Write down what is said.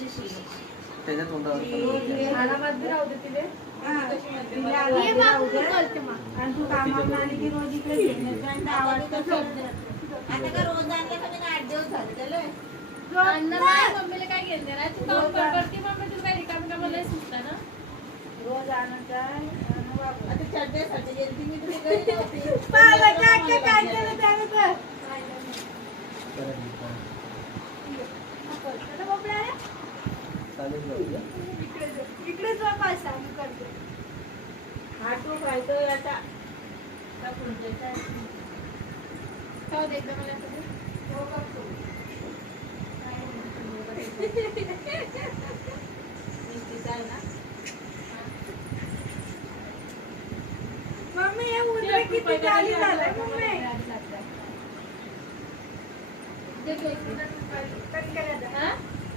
त्याच्या तोंडावर आणि तू कामावर आली की रोज इकडे आवाज रोज आणलं का 8 दिवस झाले त्याला मम्मीला काय घेते ना तू काम करते मम्मी तुला काय रिकामी कामाला सुचता ना रोज आणत आहे आता चड्ड्यासाठी गेली मी तुला घरी नव्हती काय केलं त्यानं तर इकडे झोपायचं आम्ही करतो हाटू खायचं याचा खाऊ दे एकदा मला असं. मम्मी हे उद्या किती खाली झालंय मम्मी